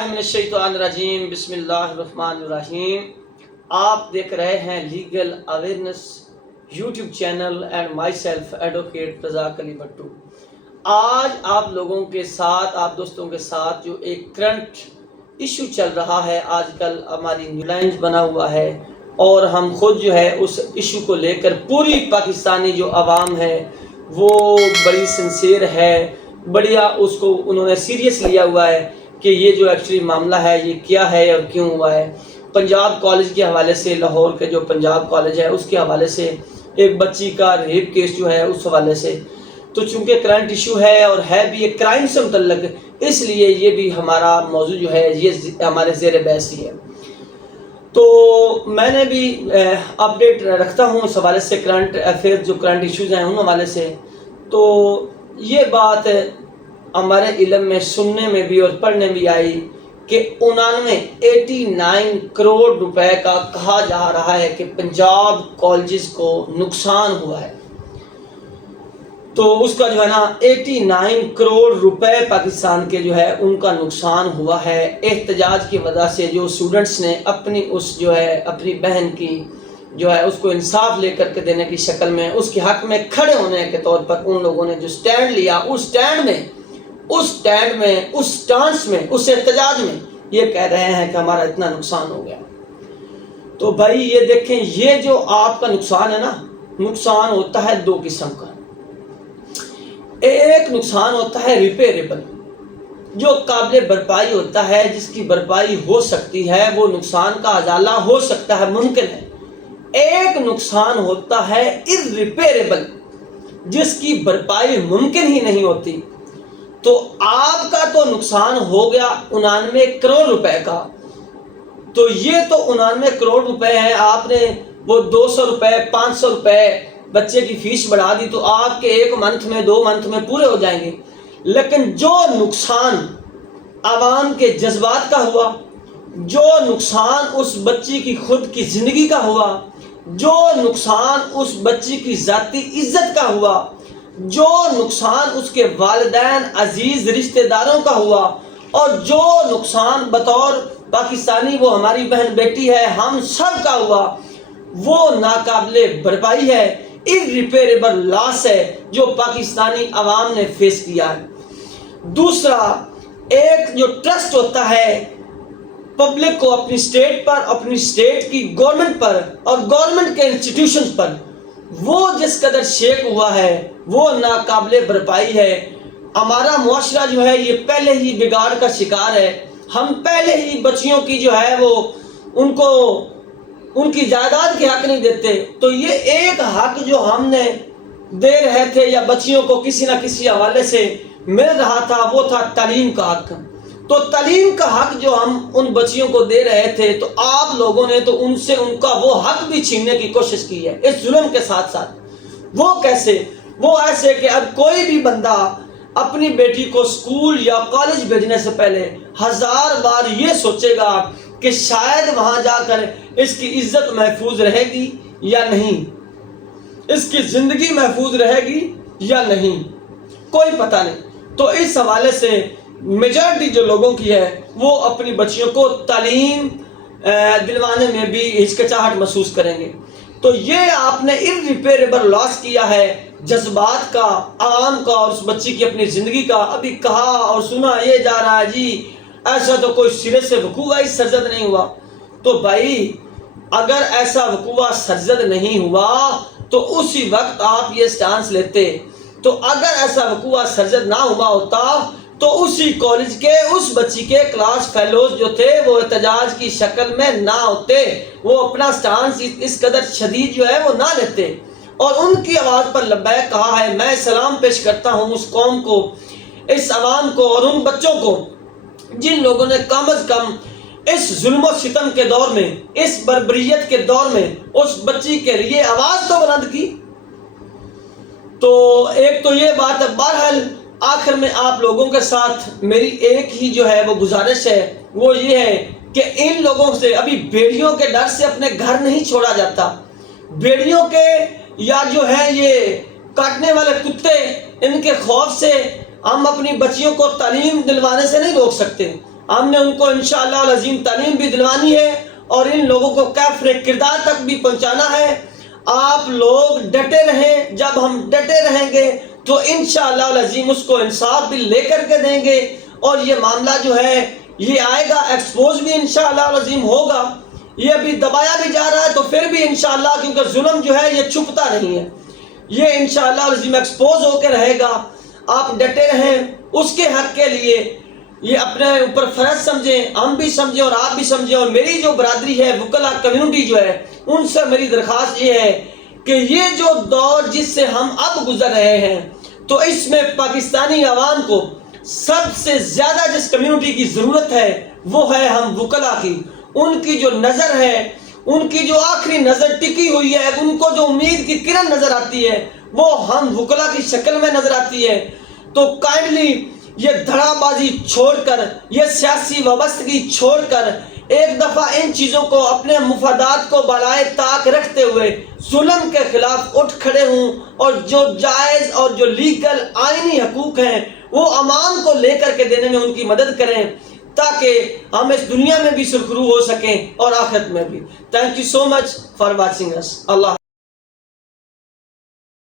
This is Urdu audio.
من الشیطان الرجیم بسم اللہ الرحمن الرحیم۔ آپ دیکھ رہے ہیں legal awareness YouTube channel and myself advocate Razzaq Ali Bhutto. آج آپ لوگوں کے ساتھ، آپ دوستوں کے ساتھ جو ایک کرنٹ ایشو چل رہا ہے، آج کل ہماری نیو لائنز بنا ہوا ہے اور ہم خود جو ہے اس ایشو کو لے کر پوری پاکستانی جو عوام ہے وہ بڑی سنسیئر ہے، بڑیا اس کو انہوں نے سیریس لیا ہوا ہے کہ یہ جو ایکچولی معاملہ ہے یہ کیا ہے اور کیوں ہوا ہے۔ پنجاب کالج کے حوالے سے، لاہور کے جو پنجاب کالج ہے اس کے حوالے سے ایک بچی کا ریپ کیس جو ہے اس حوالے سے، تو چونکہ کرنٹ ایشو ہے اور ہے بھی ایک کرائم سے متعلق، اس لیے یہ بھی ہمارا موضوع جو ہے یہ ہمارے زیر بحث ہی ہے۔ تو میں نے بھی اپڈیٹ رکھتا ہوں اس حوالے سے، کرنٹ افیئر جو کرنٹ ایشوز ہیں ان حوالے سے۔ تو یہ بات ہمارے علم میں سننے میں بھی اور پڑھنے بھی آئی کہ 89 کروڑ روپے کا کہا جا رہا ہے کہ پنجاب کالجز کو نقصان ہوا ہے۔ تو اس کا جو ہے نا 89 کروڑ روپے پاکستان کے جو ہے ان کا نقصان ہوا ہے احتجاج کی وجہ سے، جو اسٹوڈنٹس نے اپنی اس جو ہے اپنی بہن کی جو ہے اس کو انصاف لے کر کے دینے کی شکل میں، اس کے حق میں کھڑے ہونے کے طور پر ان لوگوں نے جو سٹینڈ لیا، اس سٹینڈ میں اس سٹانس میں اس احتجاج میں یہ کہہ رہے ہیں کہ ہمارا اتنا نقصان ہو گیا۔ تو بھائی یہ دیکھیں، یہ جو آپ کا نقصان ہے نا، نقصان ہوتا ہے دو قسم کا۔ ایک نقصان ہوتا ہے ریپیریبل، جو قابل بھرپائی ہوتا ہے، جس کی بھرپائی ہو سکتی ہے، وہ نقصان کا ازالہ ہو سکتا ہے، ممکن ہے۔ ایک نقصان ہوتا ہے irreparable، جس کی بھرپائی ممکن ہی نہیں ہوتی۔ تو آپ کا تو نقصان ہو گیا 89 کروڑ روپے کا، تو یہ تو 89 کروڑ روپے ہیں، آپ نے وہ 200 روپے 500 روپے بچے کی فیس بڑھا دی تو آپ کے ایک منتھ میں 2 منتھ میں پورے ہو جائیں گے۔ لیکن جو نقصان عوام کے جذبات کا ہوا، جو نقصان اس بچی کی خود کی زندگی کا ہوا، جو نقصان اس بچی کی ذاتی عزت کا ہوا، جو نقصان اس کے والدین عزیز رشتہ داروں کا ہوا، اور جو نقصان بطور پاکستانی وہ ہماری بہن بیٹی ہے، ہم سب کا ہوا، وہ ناقابل بھرپائی ہے، irreparable لاس ہے جو پاکستانی عوام نے فیس کیا ہے۔ دوسرا، ایک جو ٹرسٹ ہوتا ہے پبلک کو اپنی سٹیٹ پر، اپنی سٹیٹ کی گورنمنٹ پر اور گورنمنٹ کے انسٹیٹیوشنز پر، وہ جس قدر شیک ہوا ہے وہ ناقابل بھرپائی ہے۔ ہمارا معاشرہ جو ہے یہ پہلے ہی بگاڑ کا شکار ہے، ہم پہلے ہی بچیوں کی جو ہے وہ ان کو ان کی جائیداد کے حق نہیں دیتے۔ تو یہ ایک حق جو ہم نے دے رہے تھے یا بچیوں کو کسی نہ کسی حوالے سے مل رہا تھا، وہ تھا تعلیم کا حق۔ تو تعلیم کا حق جو ہم ان بچیوں کو دے رہے تھے، تو آپ لوگوں نے تو ان سے ان کا وہ حق بھی چھیننے کی کوشش کی ہے اس ظلم کے ساتھ ساتھ۔ وہ کیسے؟ وہ ایسے کہ اب کوئی بھی بندہ اپنی بیٹی کو اسکول یا کالج بھیجنے سے پہلے 1000 بار یہ سوچے گا کہ شاید وہاں جا کر اس کی عزت محفوظ رہے گی یا نہیں، اس کی زندگی محفوظ رہے گی یا نہیں، کوئی پتہ نہیں۔ تو اس حوالے سے میجارٹی جو لوگوں کی ہے وہ اپنی بچیوں کو تعلیم دلوانے میں بھی ہچکچاہٹ محسوس کریں گے۔ تو یہ آپ نے irreparable لاس کیا ہے جذبات کا، عوام کا اور اس بچی کی اپنی زندگی کا۔ ابھی کہا اور سنا یہ جا رہا ہے جی ایسا تو کوئی سرے سے وقوع اس سرزد نہیں ہوا۔ تو بھائی اگر ایسا وقوع سرزد نہیں ہوا تو اسی وقت آپ یہ سٹانس لیتے، تو اگر ایسا وقوع سرزد نہ ہوا ہوتا تو اسی کالج کے اس بچی کے کلاس فیلوز جو تھے وہ احتجاج کی شکل میں نہ ہوتے، وہ اپنا سٹانس اس قدر شدید جو ہے وہ نہ لیتے، اور ان کی آواز پر لبیک کہا ہے۔ میں سلام پیش کرتا ہوں اس قوم کو، اس عوام کو اور ان بچوں کو جن لوگوں نے کم از کم اس ظلم و ستم کے دور میں، اس بربریت کے دور میں اس بچی کے لیے آواز تو بلند کی۔ تو ایک تو یہ بات ہے۔ بہرحال آخر میں آپ لوگوں کے ساتھ میری ایک ہی جو ہے وہ گزارش ہے، وہ یہ ہے کہ ان لوگوں سے ابھی بیڑیوں کے ڈر سے اپنے گھر نہیں چھوڑا جاتا، بیڑیوں کے یا جو ہے یہ کاٹنے والے کتے، ان کے خوف سے ہم اپنی بچیوں کو تعلیم دلوانے سے نہیں روک سکتے۔ ہم نے ان کو انشاءاللہ العظیم تعلیم بھی دلوانی ہے اور ان لوگوں کو کیفر کردار تک بھی پہنچانا ہے۔ آپ لوگ ڈٹے رہیں، جب ہم ڈٹے رہیں گے تو انشاءاللہ العظیم اس کو انصاف بھی لے کر کے دیں گے، اور یہ معاملہ جو ہے یہ آئے گا، ایکسپوز بھی انشاءاللہ العظیم ہوگا۔ یہ ابھی دبایا بھی جا رہا ہے تو پھر بھی انشاءاللہ، کیونکہ ظلم جو ہے یہ چھپتا نہیں ہے، یہ انشاءاللہ العظیم ایکسپوز ہو کے رہے گا۔ آپ ڈٹے رہیں اس کے حق کے لیے، یہ اپنے اوپر فرض سمجھیں، ہم بھی سمجھیں اور آپ بھی سمجھیں، اور میری جو برادری ہے وکلا کمیونٹی جو ہے ان سے میری درخواست یہ ہے کہ یہ جو دور جس سے ہم اب گزر رہے ہیں، تو اس میں پاکستانی عوام کو سب سے زیادہ جس کمیونٹی کی ضرورت ہے وہ ہے ہم وکلا کی۔ ان کی جو نظر ہے، ان کی جو آخری نظر ٹکی ہوئی ہے، ان کو جو امید کی کرن نظر آتی ہے وہ ہم وکلا کی شکل میں نظر آتی ہے۔ تو کائنڈلی یہ دھڑا بازی چھوڑ کر، یہ سیاسی وابستگی چھوڑ کر ایک دفعہ ان چیزوں کو، اپنے مفادات کو بالائے طاق رکھتے ہوئے ظلم کے خلاف اٹھ کھڑے ہوں، اور جو جائز اور جو لیگل آئینی حقوق ہیں وہ عوام کو لے کر کے دینے میں ان کی مدد کریں، تاکہ ہم اس دنیا میں بھی سرخرو ہو سکیں اور آخرت میں بھی۔ Thank you so much for watching اس۔ اللہ